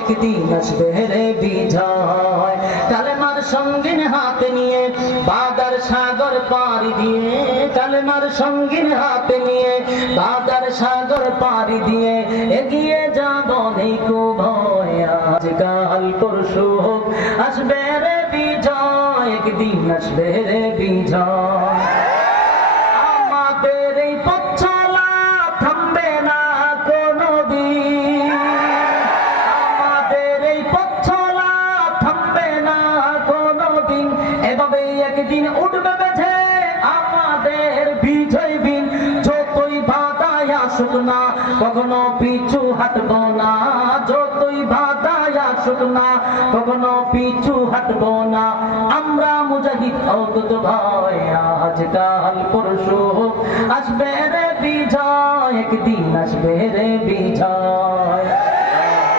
একদিন আসবে রে বিজয়। কালেমার সঙ্গিন হাতে নিয়ে বাদার সাগর পাড়ি দিয়ে, কালেমার সঙ্গিন হাতে নিয়ে বাদার সাগর পাড়ি দিয়ে এগিয়ে যাব নেই কো ভয়। আজকাল পরশু হোক আসবে রে বিজয়, একদিন আসবে রে বিজয়। আমাদের এই পথ চলা থামবে না কোনদিন, আমাদের এই পথ চলা থামবে না কোনদিন। এভাবে একদিন উঠবে বেঁধে আমাদের বিজয় বিন। যতই বাধায় আসুক না কখনো পিছু হাঁটব না, যতই বাধায় আসুক না কখনো পিছু হাঁটব না। আমরা মুজাহিদ অকুত ভয়, আজকাল পরশু হোক আসবে রে বিজয়, একদিন আসবে রে বিজয়।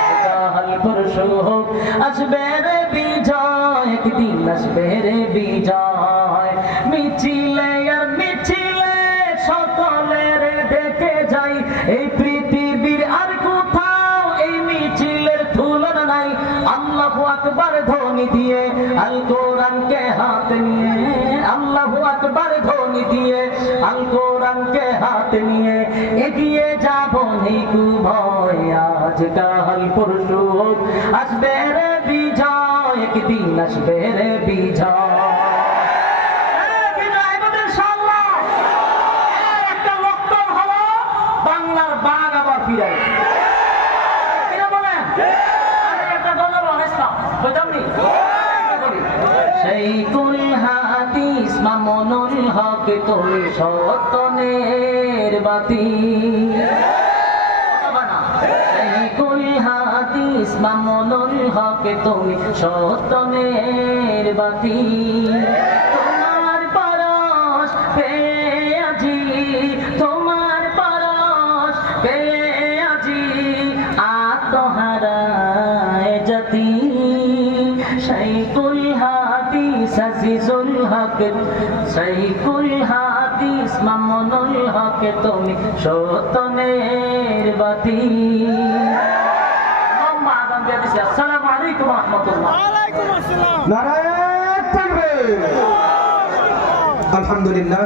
আজকাল পরশু হোক আসবে রে বিজয়, একদিন আসবে রে বিজয়। মিছিলে আর মিছিলে সকলের ডেকে যাই, এই পৃথিবীর আর কোথাও এই মিছিলের তুলনা নাই। আল্লাহু আকবার ধ্বনি দিয়ে আল কোরআনকে হাতে নিয়ে, আল্লাহু আকবার ধ্বনি দিয়ে আল কোরআনকে হাতে নিয়ে এগিয়ে যাব নেই কো ভয়। আজকাল পরশু হোক আসবে রে বিজয়, একদিন আসবে রে বিজয়। একটা লক্ষণ হলো বাংলার বাঘ আবার ফিরে সেই কুল হাদিস মামুনুল হক তুমি সত্যনের বাতি, সেই কুল হাদিস মামুনুল হক তুমি সত্যনের বাতি। তোমার পরশ পেয়ে আজি, তোমার পরশ পেয়ে আজি আত্মহারায় জাতি। শাইখুল হাদিস আজিজুল হক, শাইখুল হাদিস মামুনুল হক তুমি সত্যনের বাতি। আসসালামু আলাইকুম ওয়া রাহমাতুল্লাহ। নারায়ে তাকবীর। আলহামদুলিল্লাহ।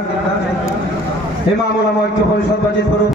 ইমাম ওলামা ঐক্য পরিষদ বাজিত